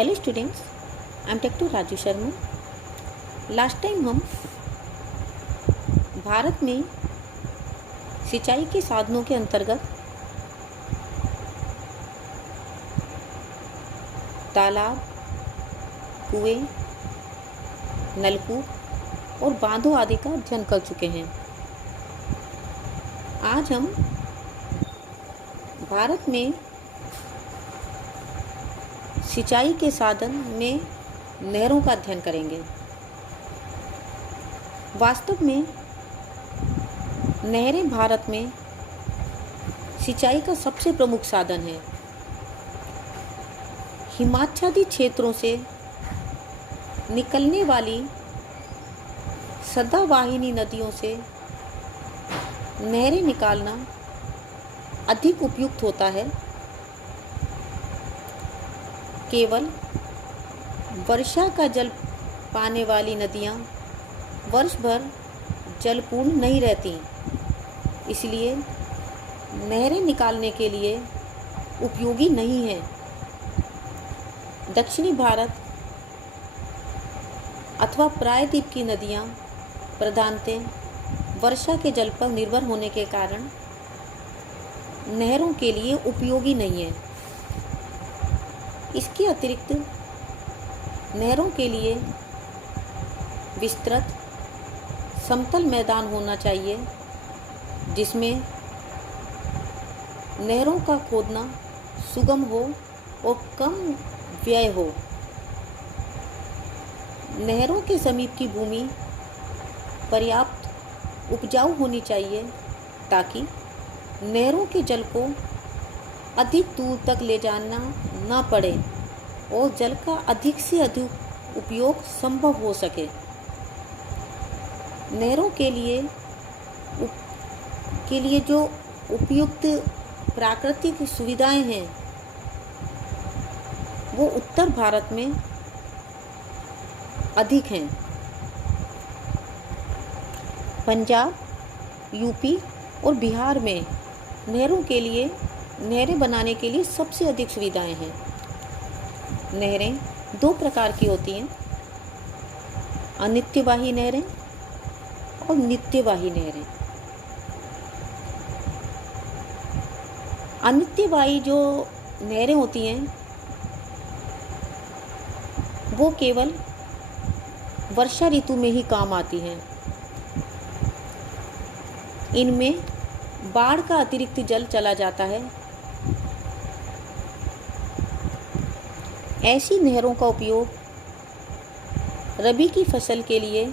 Hello students, I am टेक्टू Raju Sharma. Last time हम भारत में सिंचाई के साधनों के अंतर्गत तालाब, कुएं, नलकूप और बांधों आदि का अध्ययन कर चुके हैं। आज हम भारत में सिंचाई के साधन में नहरों का अध्ययन करेंगे। वास्तव में नहरें भारत में सिंचाई का सबसे प्रमुख साधन है। हिमाच्छादित क्षेत्रों से निकलने वाली सदावाहिनी नदियों से नहरें निकालना अधिक उपयुक्त होता है। केवल वर्षा का जल पाने वाली नदियाँ वर्ष भर जलपूर्ण नहीं रहती, इसलिए नहरें निकालने के लिए उपयोगी नहीं हैं। दक्षिणी भारत अथवा प्रायद्वीप की नदियाँ प्रधानतः वर्षा के जल पर निर्भर होने के कारण नहरों के लिए उपयोगी नहीं है। इसके अतिरिक्त नहरों के लिए विस्तृत समतल मैदान होना चाहिए, जिसमें नहरों का खोदना सुगम हो और कम व्यय हो। नहरों के समीप की भूमि पर्याप्त उपजाऊ होनी चाहिए ताकि नहरों के जल को अधिक दूर तक ले जाना न पड़े और जल का अधिक से अधिक उपयोग संभव हो सके। नहरों के लिए जो उपयुक्त प्राकृतिक सुविधाएं हैं वो उत्तर भारत में अधिक हैं। पंजाब, यूपी और बिहार में नहरें बनाने के लिए सबसे अधिक सुविधाएं हैं। नहरें दो प्रकार की होती हैं, अनित्यवाही नहरें और नित्यवाही नहरें। अनित्यवाही जो नहरें होती हैं वो केवल वर्षा ऋतु में ही काम आती हैं। इनमें बाढ़ का अतिरिक्त जल चला जाता है। ऐसी नहरों का उपयोग रबी की फसल के लिए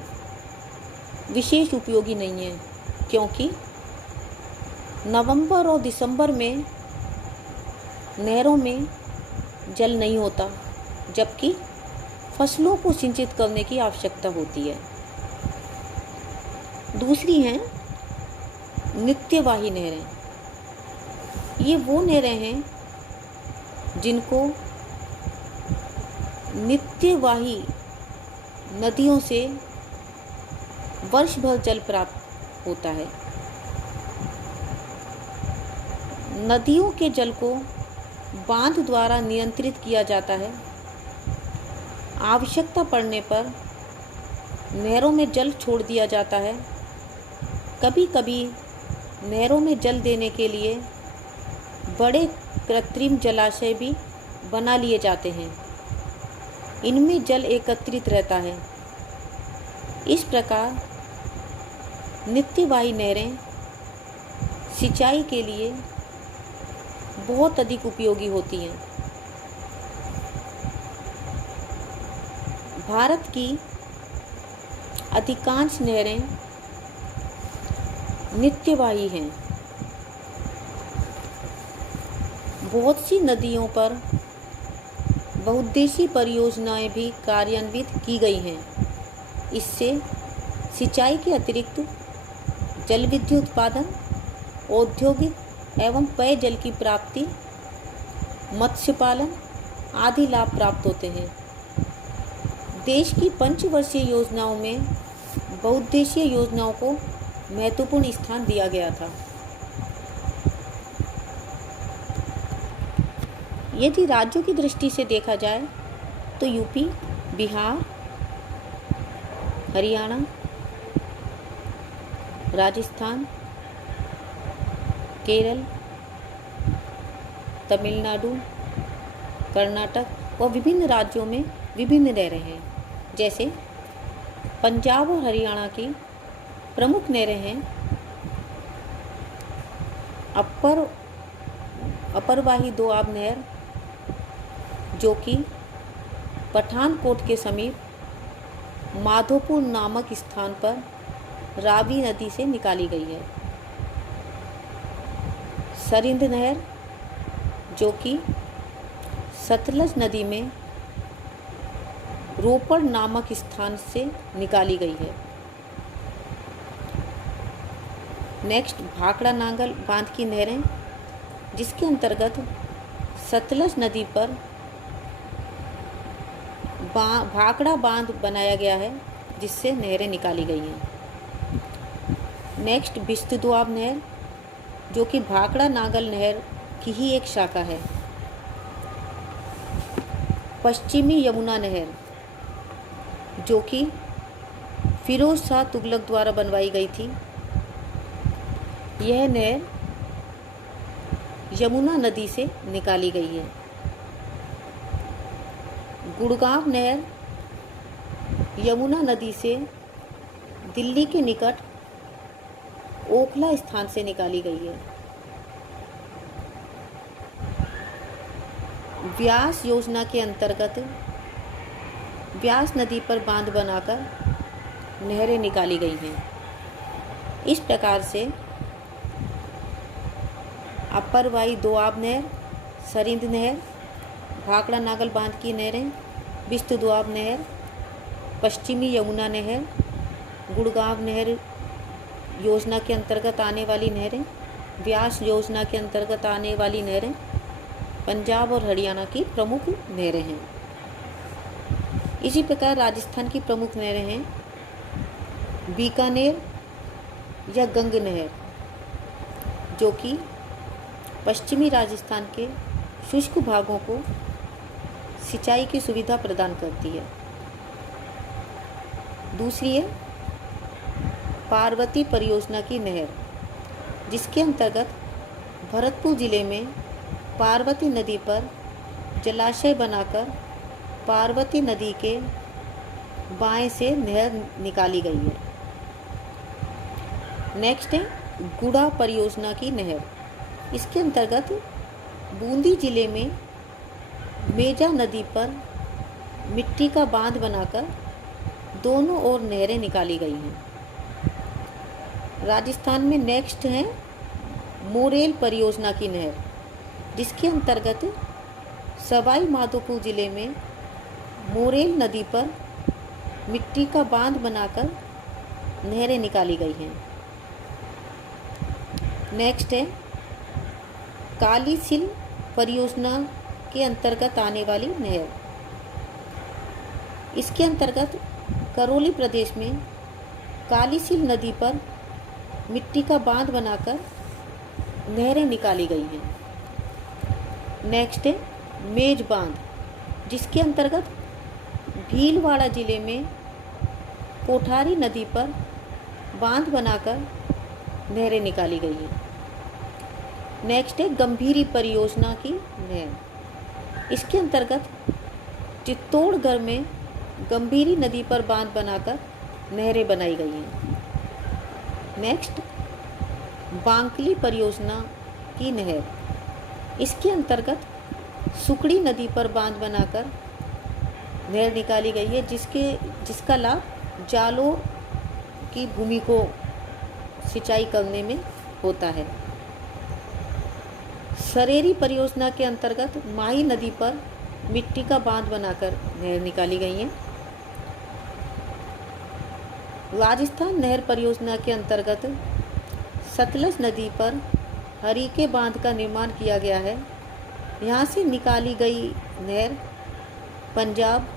विशेष उपयोगी नहीं है, क्योंकि नवंबर और दिसंबर में नहरों में जल नहीं होता, जबकि फसलों को सिंचित करने की आवश्यकता होती है। दूसरी हैं नित्यवाही नहरें। ये वो नहरें हैं जिनको नित्यवाही नदियों से वर्ष भर जल प्राप्त होता है। नदियों के जल को बांध द्वारा नियंत्रित किया जाता है। आवश्यकता पड़ने पर नहरों में जल छोड़ दिया जाता है। कभी कभी नहरों में जल देने के लिए बड़े कृत्रिम जलाशय भी बना लिए जाते हैं। इनमें जल एकत्रित रहता है। इस प्रकार नित्यवाही नहरें सिंचाई के लिए बहुत अधिक उपयोगी होती हैं। भारत की अधिकांश नहरें नित्यवाही हैं। बहुत सी नदियों पर बहुउद्देशीय परियोजनाएं भी कार्यान्वित की गई हैं। इससे सिंचाई के अतिरिक्त जल विद्युत उत्पादन, औद्योगिक एवं पेयजल की प्राप्ति, मत्स्य पालन आदि लाभ प्राप्त होते हैं। देश की पंचवर्षीय योजनाओं में बहुउद्देशीय योजनाओं को महत्वपूर्ण स्थान दिया गया था। यदि राज्यों की दृष्टि से देखा जाए तो यूपी, बिहार, हरियाणा, राजस्थान, केरल, तमिलनाडु, कर्नाटक और विभिन्न राज्यों में विभिन्न नहरें हैं। जैसे पंजाब और हरियाणा की प्रमुख नहरें हैं अपरवाही दोआब नहर, जो कि पठानकोट के समीप माधोपुर नामक स्थान पर रावी नदी से निकाली गई है। सरिंद नहर, जो कि सतलज नदी में रोपड़ नामक स्थान से निकाली गई है। नेक्स्ट, भाखड़ा नांगल बांध की नहरें, जिसके अंतर्गत सतलज नदी पर भाखड़ा बांध बनाया गया है, जिससे नहरें निकाली गई हैं। नेक्स्ट, बिस्त दोआब नहर, जो कि भाखड़ा नांगल नहर की ही एक शाखा है। पश्चिमी यमुना नहर, जो कि फिरोज शाह तुगलक द्वारा बनवाई गई थी। यह नहर यमुना नदी से निकाली गई है। गुड़गांव नहर यमुना नदी से दिल्ली के निकट ओखला स्थान से निकाली गई है। व्यास योजना के अंतर्गत व्यास नदी पर बांध बनाकर नहरें निकाली गई हैं। इस प्रकार से अपरवाही दोआब नहर, सरिंद नहर, भाखड़ा नांगल बांध की नहरें, बिस्त दोआब नहर, पश्चिमी यमुना नहर, गुड़गांव नहर योजना के अंतर्गत आने वाली नहरें, व्यास योजना के अंतर्गत आने वाली नहरें पंजाब और हरियाणा की प्रमुख नहरें हैं। इसी प्रकार राजस्थान की प्रमुख नहरें हैं बीकानेर या गंग नहर, जो कि पश्चिमी राजस्थान के शुष्क भागों को सिंचाई की सुविधा प्रदान करती है। दूसरी है पार्वती परियोजना की नहर, जिसके अंतर्गत भरतपुर जिले में पार्वती नदी पर जलाशय बनाकर पार्वती नदी के बाएं से नहर निकाली गई है। नेक्स्ट है गुड़ा परियोजना की नहर। इसके अंतर्गत बूंदी जिले में मेजा नदी पर मिट्टी का बांध बनाकर दोनों ओर नहरें निकाली गई हैं। राजस्थान में नेक्स्ट है मोरेल परियोजना की नहर, जिसके अंतर्गत सवाई माधोपुर जिले में मोरेल नदी पर मिट्टी का बांध बनाकर नहरें निकाली गई हैं। नेक्स्ट है काली सिल परियोजना के अंतर्गत आने वाली नहर। इसके अंतर्गत करौली प्रदेश में काली सिल नदी पर मिट्टी का बांध बनाकर नहरें निकाली गई हैं। नेक्स्ट है मेज बांध, जिसके अंतर्गत भीलवाड़ा जिले में कोठारी नदी पर बांध बनाकर नहरें निकाली गई हैं। नेक्स्ट है गंभीरी परियोजना की नहर। इसके अंतर्गत चित्तौड़गढ़ में गंभीरी नदी पर बांध बनाकर नहरें बनाई गई हैं। नेक्स्ट बांकली परियोजना की नहर। इसके अंतर्गत सुकड़ी नदी पर बांध बनाकर नहर निकाली गई है, जिसका लाभ जालोर की भूमि को सिंचाई करने में होता है। सरेरी परियोजना के अंतर्गत माही नदी पर मिट्टी का बांध बनाकर नहर निकाली गई है। राजस्थान नहर परियोजना के अंतर्गत सतलज नदी पर हरीके बांध का निर्माण किया गया है। यहाँ से निकाली गई नहर पंजाब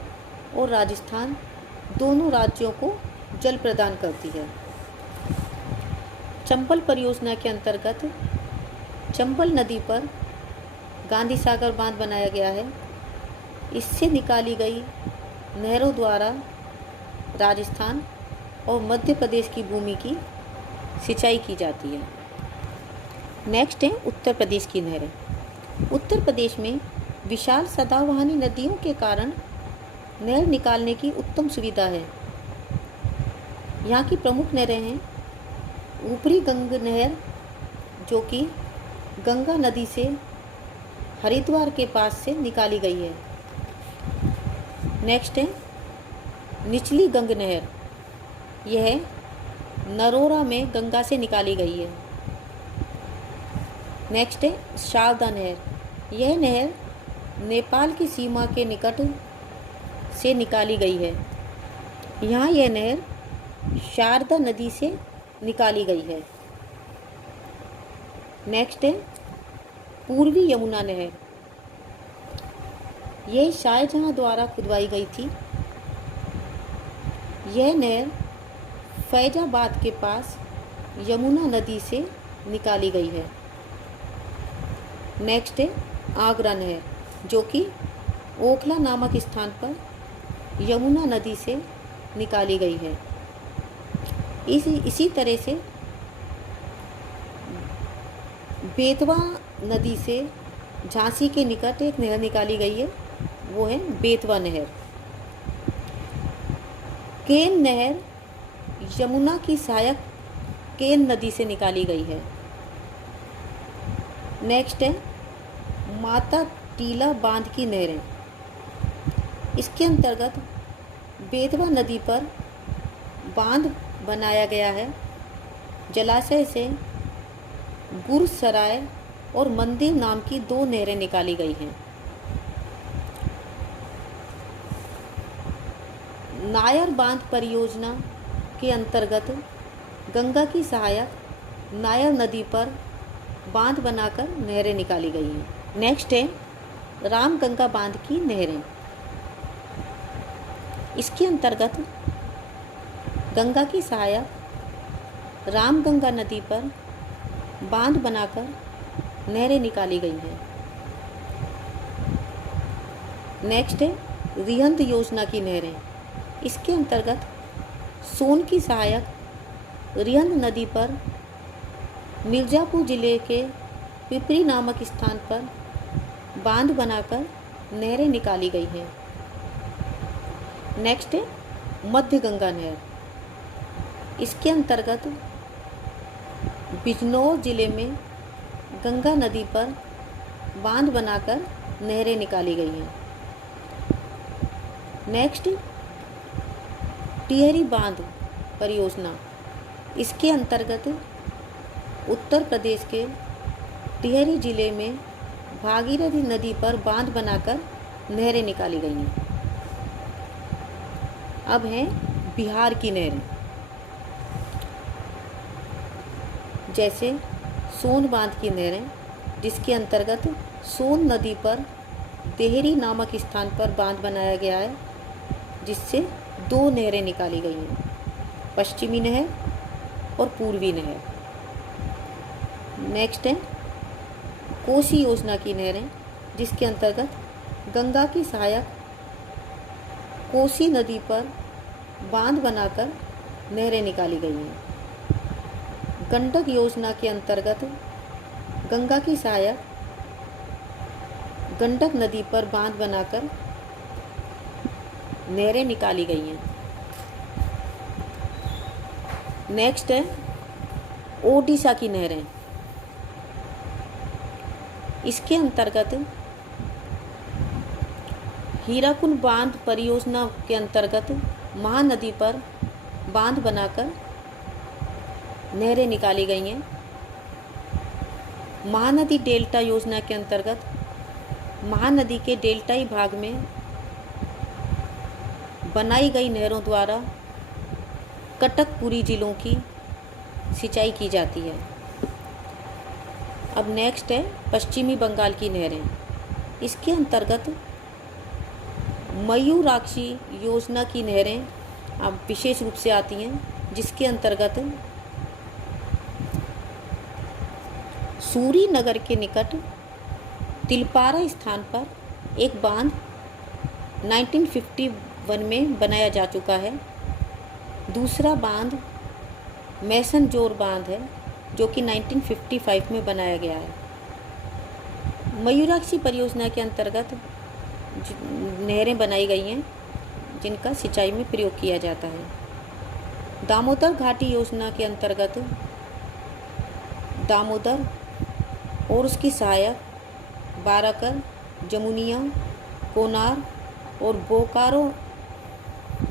और राजस्थान दोनों राज्यों को जल प्रदान करती है। चंबल परियोजना के अंतर्गत चंबल नदी पर गांधी सागर बांध बनाया गया है। इससे निकाली गई नहरों द्वारा राजस्थान और मध्य प्रदेश की भूमि की सिंचाई की जाती है। नेक्स्ट है उत्तर प्रदेश की नहरें। उत्तर प्रदेश में विशाल सदाबहानी नदियों के कारण नहर निकालने की उत्तम सुविधा है। यहाँ की प्रमुख नहरें हैं ऊपरी गंग नहर, जो कि गंगा नदी से हरिद्वार के पास से निकाली गई है। नेक्स्ट है निचली गंग नहर, यह नरोरा में गंगा से निकाली गई है। नेक्स्ट है शारदा नहर, यह नहर नेपाल की सीमा के निकट से निकाली गई है। यहाँ यह नहर शारदा नदी से निकाली गई है। नेक्स्ट है पूर्वी यमुना नहर, यह शाहजहां द्वारा खुदवाई गई थी। यह नहर फैजाबाद के पास यमुना नदी से निकाली गई है। नेक्स्ट है आगरा नहर, जो कि ओखला नामक स्थान पर यमुना नदी से निकाली गई है। इसी तरह से बेतवा नदी से झांसी के निकट एक नहर निकाली गई है, वो है बेतवा नहर। केन नहर यमुना की सहायक केन नदी से निकाली गई है। नेक्स्ट है माता टीला बांध की नहरें। इसके अंतर्गत बेतवा नदी पर बांध बनाया गया है। जलाशय से गुरसराय और मंदिर नाम की 2 नहरें निकाली गई हैं। नायर बांध परियोजना के अंतर्गत गंगा की सहायक नायर नदी पर बांध बनाकर नहरें निकाली गई हैं। नेक्स्ट है रामगंगा बांध की नहरें। इसके अंतर्गत गंगा की सहायक रामगंगा नदी पर बांध बनाकर नहरें निकाली गई हैं। नेक्स्ट है रिहंद योजना की नहरें। इसके अंतर्गत सोन की सहायक रिहंद नदी पर मिर्ज़ापुर जिले के पिपरी नामक स्थान पर बांध बनाकर नहरें निकाली गई हैं। नेक्स्ट है मध्य गंगा नहर। इसके अंतर्गत बिजनौर जिले में गंगा नदी पर बांध बनाकर नहरें निकाली गई हैं। नेक्स्ट टिहरी बांध परियोजना। इसके अंतर्गत उत्तर प्रदेश के टिहरी जिले में भागीरथी नदी पर बांध बनाकर नहरें निकाली गई हैं। अब हैं बिहार की नहरें, जैसे सोन बांध की नहरें, जिसके अंतर्गत सोन नदी पर देहरी नामक स्थान पर बांध बनाया गया है, जिससे 2 नहरें निकाली गई हैं, पश्चिमी नहर और पूर्वी नहर। नेक्स्ट है कोसी योजना की नहरें, जिसके अंतर्गत गंगा की सहायक कोसी नदी पर बांध बनाकर नहरें निकाली गई हैं। गंडक योजना के अंतर्गत गंगा की सहायक गंडक नदी पर बांध बनाकर नहरें निकाली गई हैं। नेक्स्ट है ओडिशा की नहरें। इसके अंतर्गत हीराकुंड बांध परियोजना के अंतर्गत महानदी पर बांध बनाकर नहरें निकाली गई हैं। महानदी डेल्टा योजना के अंतर्गत महानदी के डेल्टाई भाग में बनाई गई नहरों द्वारा कटकपुरी जिलों की सिंचाई की जाती है। अब नेक्स्ट है पश्चिमी बंगाल की नहरें। इसके अंतर्गत मयूराक्षी योजना की नहरें अब विशेष रूप से आती हैं, जिसके अंतर्गत सूरी नगर के निकट तिलपारा स्थान पर एक बांध 1951 में बनाया जा चुका है। दूसरा बांध मैसनजोर बांध है जो कि 1955 में बनाया गया है। मयूराक्षी परियोजना के अंतर्गत नहरें बनाई गई हैं जिनका सिंचाई में प्रयोग किया जाता है। दामोदर घाटी योजना के अंतर्गत दामोदर और उसकी सहायक बाराकर, जमुनिया, कोनार और बोकारो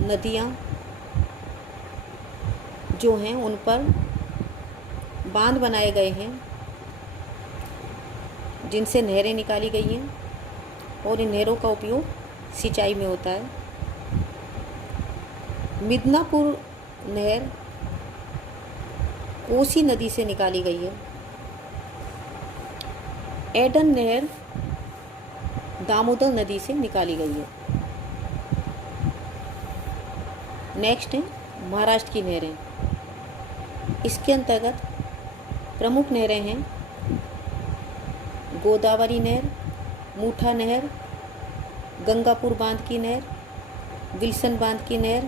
नदियाँ जो हैं उन पर बांध बनाए गए हैं जिनसे नहरें निकाली गई हैं और इन नहरों का उपयोग सिंचाई में होता है। मिदनापुर नहर कोसी नदी से निकाली गई है। एडन नहर दामोदर नदी से निकाली गई है। नेक्स्ट है महाराष्ट्र की नहरें। इसके अंतर्गत प्रमुख नहरें हैं गोदावरी नहर, मूठा नहर, गंगापुर बांध की नहर, विल्सन बांध की नहर,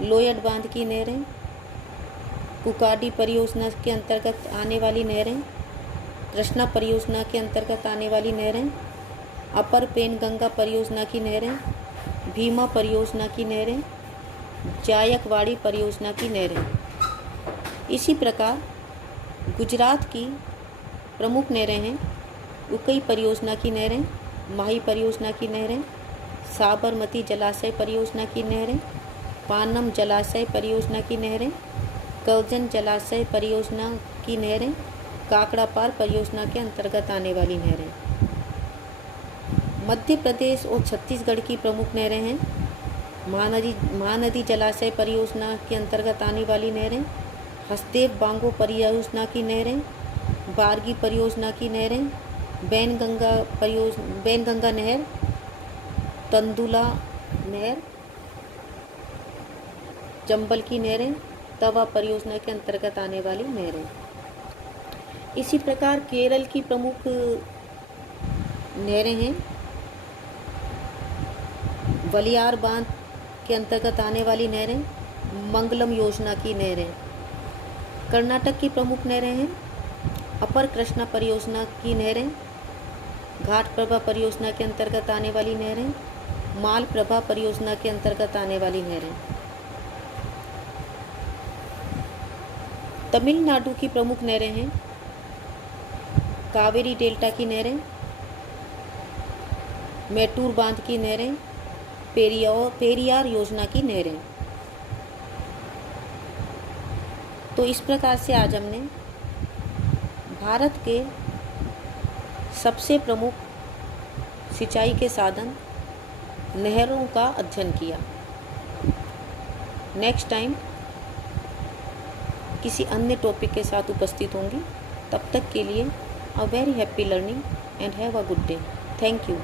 लोयड बांध की नहरें, कुकाडी परियोजना के अंतर्गत आने वाली नहरें, कृष्णा परियोजना के अंतर्गत आने वाली नहरें, अपर पेनगंगा परियोजना की नहरें, भीमा परियोजना की नहरें, जायकवाड़ी परियोजना की नहरें। इसी प्रकार गुजरात की प्रमुख नहरें हैं उकई परियोजना की नहरें, माही परियोजना की नहरें, साबरमती जलाशय परियोजना की नहरें, पानम जलाशय परियोजना की नहरें, कर्जन जलाशय परियोजना की नहरें, काकड़ापार परियोजना के अंतर्गत आने वाली नहरें। मध्य प्रदेश और छत्तीसगढ़ की प्रमुख नहरें हैं महानदी जलाशय परियोजना के अंतर्गत आने वाली नहरें, हसदेव बांगो परियोजना की नहरें, बारगी परियोजना की नहरें, बैनगंगा नहर, तंदुला नहर, चंबल की नहरें, तवा परियोजना के अंतर्गत आने वाली नहरें। इसी प्रकार केरल की प्रमुख नहरें हैं वलियार बांध के अंतर्गत आने वाली नहरें, मंगलम योजना की नहरें। कर्नाटक की प्रमुख नहरें हैं अपर कृष्णा परियोजना की नहरें, घाट प्रभा परियोजना के अंतर्गत आने वाली नहरें, माल प्रभा परियोजना के अंतर्गत आने वाली नहरें। तमिलनाडु की प्रमुख नहरें हैं कावेरी डेल्टा की नहरें, मैटूर बांध की नहरें, पेरियार योजना की नहरें। तो इस प्रकार से आज हमने भारत के सबसे प्रमुख सिंचाई के साधन नहरों का अध्ययन किया। नेक्स्ट टाइम किसी अन्य टॉपिक के साथ उपस्थित होंगी। तब तक के लिए a very happy learning and have a good day. Thank you.